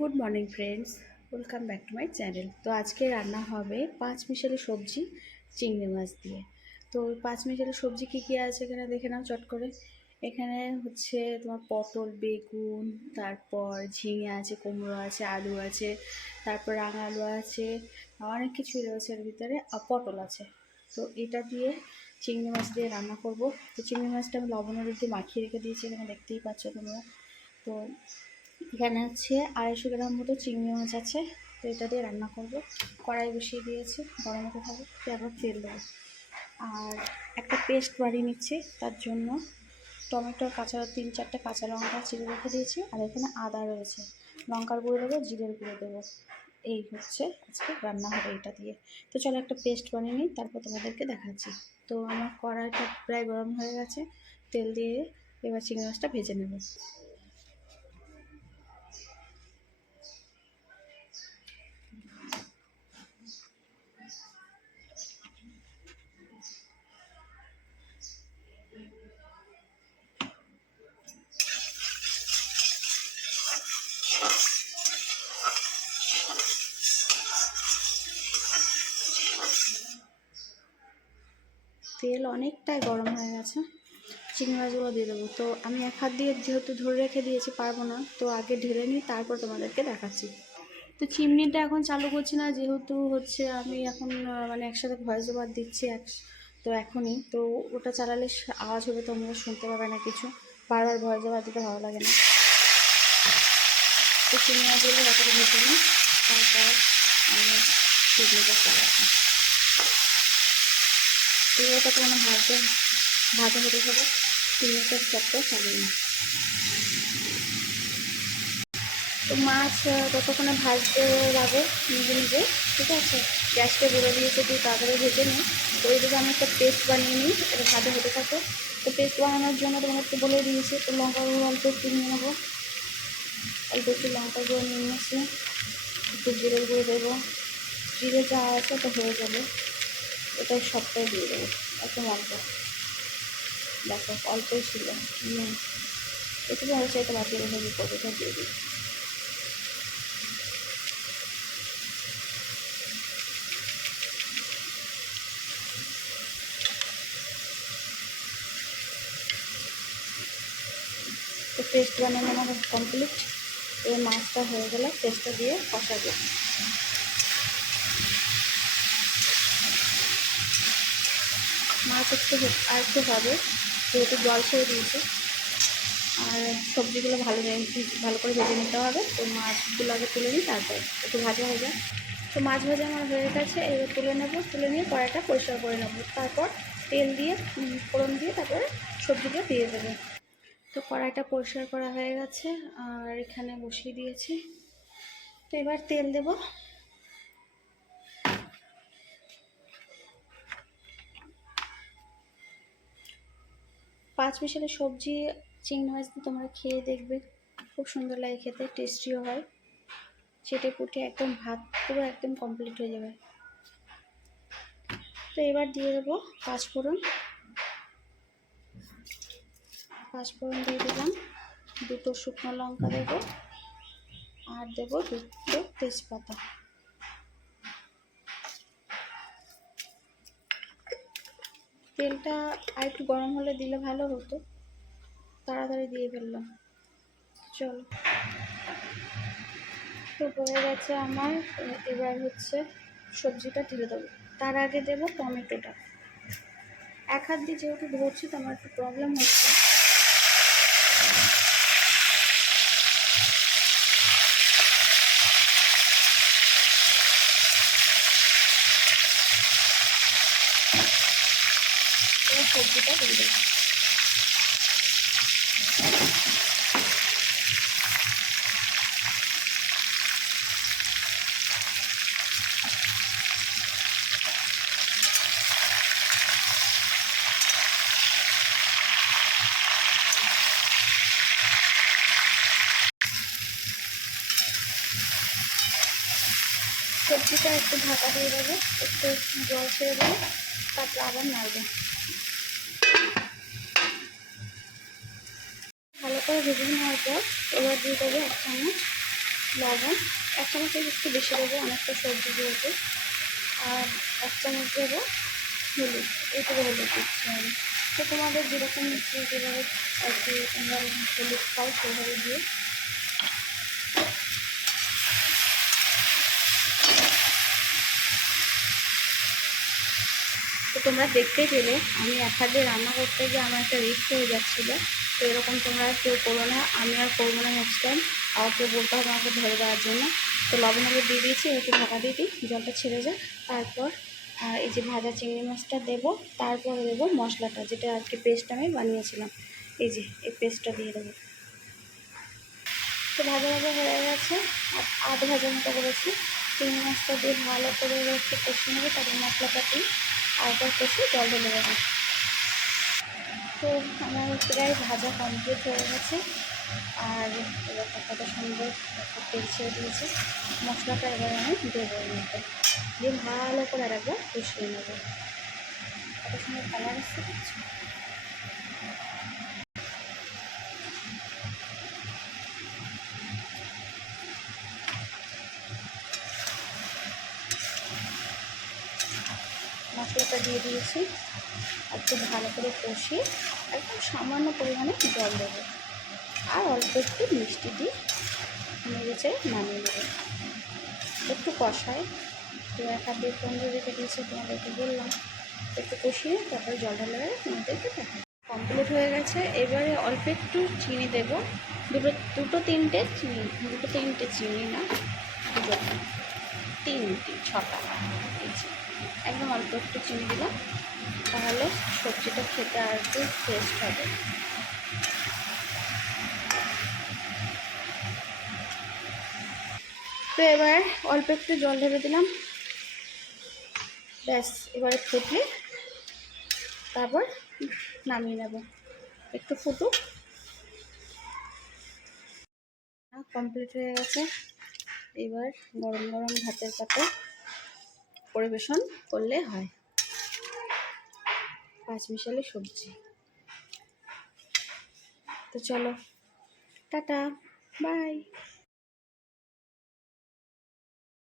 Good morning friends, welcome back to my channel. তো আজকে রান্না হবে পাঁচ মিশালি সবজি চিংড়ি মাছ দিয়ে। তো ওই পাঁচ মিশালি সবজি কী কী আছে এখানে দেখে নাও চট করে। এখানে হচ্ছে তোমার পটল, বেগুন, তারপর ঝিঙে আছে, কুমড়ো আছে, আলু আছে, তারপর রাঙা আলু আছে, অনেক কিছুই রয়েছে এর ভিতরে, আর পটল আছে। তো এটা দিয়ে চিংড়ি মাছ দিয়ে রান্না করব। তো চিংড়ি মাছটা আমি লবণের মধ্যে মাখিয়ে রেখে দিয়েছি, এখানে দেখতেই পাচ্ছ তোমরা। তো এখানে হচ্ছে 250 গ্রাম মতো চিংড়ি মাছ আছে। তো এটা দিয়ে রান্না করব। কড়াই বসিয়ে দিয়েছি, গরম হতে থাকুক, তারপর তেল দেবো। আর একটা পেস্ট বানিয়ে নিচ্ছি, তার জন্য টমেটো, তিন চারটে কাঁচা লঙ্কা চিড়ে রেখে দিয়েছি। আর এখানে আদা রয়েছে, লঙ্কার গুঁড়ো দেবো, জিরের গুঁড়ো দেবো। এই হচ্ছে আজকে রান্না হবে এটা দিয়ে। তো চলো একটা পেস্ট বানিয়ে নিই, তারপর তোমাদেরকে দেখাচ্ছি। তো আমার কড়াইটা প্রায় গরম হয়ে গেছে, তেল দিয়ে এবার চিংড়ি মাছটা ভেজে নেব। তেল অনেকটাই গরম হয়ে গেছে, চিংড়ি মাছগুলো দিয়ে দেবো। তো আমি এক হাত দিয়ে যেহেতু ধরে রেখে দিয়েছি, পারবো না, তো আগে ঢেলে নিই, তারপর তোমাদেরকে দেখাচ্ছি। তো চিমনিটা এখন চালু করছি না, যেহেতু হচ্ছে আমি এখন মানে একসাথে ভয়েস ওভার দিচ্ছি তো এখনই তো ওটা চালালে আওয়াজ হবে, তোমরা শুনতে পাবে না কিছু, বারবার ভয়েস ওভার দিতে ভালো লাগে না। তো চিংড়ি মাছগুলো কতটা ভেজে নিই, তারপর আমি চিংড়িটা চালাবো। চিংড়িটা তো মানে ভাজা হতে হবে, চিংড়িটা স্টকটা চালিয়ে নিই। তো মাছ ততক্ষণে ভাজতে যাবে নিজে নিজে, ঠিক আছে। গ্যাসটা বলে দিয়েছে, তুই তাড়াতাড়ি ভেজে নিই। তো এইদিকে আমি একটা পেস্ট বানিয়ে নিই, এটা ভাজা হতে থাকে। তো পেস্ট বানানোর জন্য তোমাকে বলে দিয়েছি, তো লঙ্কা গুঁড়ো অল্প একটু নিয়ে নেবো, অল্প একটু লঙ্কা গুঁড়ো নিয়ে নিয়েছি, একটু জিরের গুঁড়ো দেবো। জিরে যা আছে তো হয়ে যাবে, এটাই সবটাই দিয়ে দেবো, একদম অল্প। দেখো অল্পই ছিল, এটুকু হয়েছে, এটা বাকি রেখে দিই, কতটা দিয়ে দিই। তো পেস্ট বানানো আমার কমপ্লিট। এই মাছটা হয়ে গেলে পেস্টটা দিয়ে কষাবো। মাছ আর একটু হবে, যেহেতু জল ছেড়ে দিয়েছে। আর সবজিগুলো ভালো করে ভেজে নিতে হবে। তো মাছগুলো আগে তুলে নিই, তারপর একটু ভাজা হয়ে যায়। তো মাছ ভাজা আমার হয়ে গেছে, এবার তুলে নেবো। তুলে নিয়ে কড়াইটা পরিষ্কার করে নেবো, তারপর তেল দিয়ে ফোড়ন দিয়ে তারপরে সবজিটা দিয়ে দেবো। তো কড়াইটা পরিষ্কার করা হয়ে গেছে, আর এখানে বসিয়ে দিয়েছি। তো এবার তেল দেবো। পাঁচ মিশালি সবজি চিংড়ি মাছ দিয়ে তোমরা খেয়ে দেখবে, খুব সুন্দর লাগে খেতে, টেস্টিও হয়। চেটে পুটে একদম ভাত পুরো একদম কমপ্লিট হয়ে যাবে। তো এবার দিয়ে দেবো পাঁচফোড়ন। পাঁচফোড়ন দিয়ে দিলাম, দুটো শুকনো লঙ্কা দেবো, আর দেবো দুটো তেজপাতা। তেলটা আর একটু গরম হলে দিলে ভালো হতো, তাড়াতাড়ি দিয়ে ফেললাম। চলো, তো হয়ে গেছে আমার। এবার হচ্ছে সবজিটা ঢেলে দেবো, তার আগে দেবো টমেটোটা। এক হাত দিয়ে যেহেতু ধরছি তো আমার একটু প্রবলেম হচ্ছে। এবার সবজিটা দিয়ে দেবো। সবজিটা একটু ঢাকা দিয়ে দেবো, একটু জল ছেড়ে দেবো, তারপর আবার নাড়বো। ভালো করে ভেজে নেওয়ার পর এবার দিয়ে দেবো 1 চামচ লবণ, 1 চামচের একটু বেশি দেবো, অনেকটা সবজি যেহেতু। আর 1 চামচ দেবো হলুদ, এইটুকু হলুদ দিচ্ছি আমি। তো তোমাদের যেরকম যেভাবে আর কি তোমরা হলুদ খাও সেভাবে দিয়ে। তো তোমরা দেখতেই পেলে আমি এক হাতে রান্না করতে গিয়ে আমার একটা রিস্ক হয়ে যাচ্ছিলো। তো এরকম তোমরা কেউ করো না, আমি আর করবো না নেক্সট টাইম। আর কেউ বলতে হবে আমাকে ধরে দেওয়ার জন্য। তো লবণ হলুদ দিয়ে দিয়েছি, একটু ঢাকা দিয়ে দিই, জলটা ছেড়ে যায়। তারপর এই যে ভাজা চিংড়ি মাছটা দেবো, তারপরে দেবো মশলাটা, যেটা আর কি পেস্ট আমি বানিয়েছিলাম। এই যে এই পেস্টটা দিয়ে দেবো। তো ভাজা ভাজা হয়ে গেছে, আধ ভাজার মতো করেছি। চিংড়ি মাছটা দিয়ে ভালো করে একটু কষিয়ে নেবে, তারপর মশলাটা দিই, আর কষে জল ঢেলে দেবো। তো আমার প্রায় ভাজা কমপ্লিট হয়ে গেছে। আর এবার কত সুন্দর একটা তেল ছেড়ে দিয়েছে। মশলাটা এবার আমি দেবো এর মধ্যে, দিয়ে ভালো করে আর একবার কষিয়ে নেবো। কত সুন্দর কালার আসছে দেখছো। মশলাটা দিয়ে দিয়েছি, একটু ভালো করে কষিয়ে একদম সামান্য পরিমাণে জল দেবো, আর অল্প একটু মিষ্টি দিয়ে নেড়েচে নামিয়ে নেবো। একটু কষায়, তো 1 হাত দিয়ে 15 রেখে দিয়েছি, তোমাদেরকে বললাম। একটু কষিয়ে তারপরে জল ঢালা তোমাদেরকে দেখা কমপ্লিট হয়ে গেছে। এবারে অল্প একটু চিনি দেবো, দুটো তিনটে চিনি না, দুটো তিনটে ছটা দিয়েছি। একদম অল্প একটু চিনি দিলাম, তাহলে সবজিটা খেতে আর একটু টেস্ট হবে। তো এবার অল্প একটু জল ঢেলে দিলাম, ব্যাস। এবারে ফুটলে তারপর নামিয়ে নেব, একটু ফুটুক। কমপ্লিট হয়ে গেছে। এবার গরম গরম ভাতের পাতে পরিবেশন করলে হয় 5 মিশালি সবজি। তো চলো, টাটা, বাই।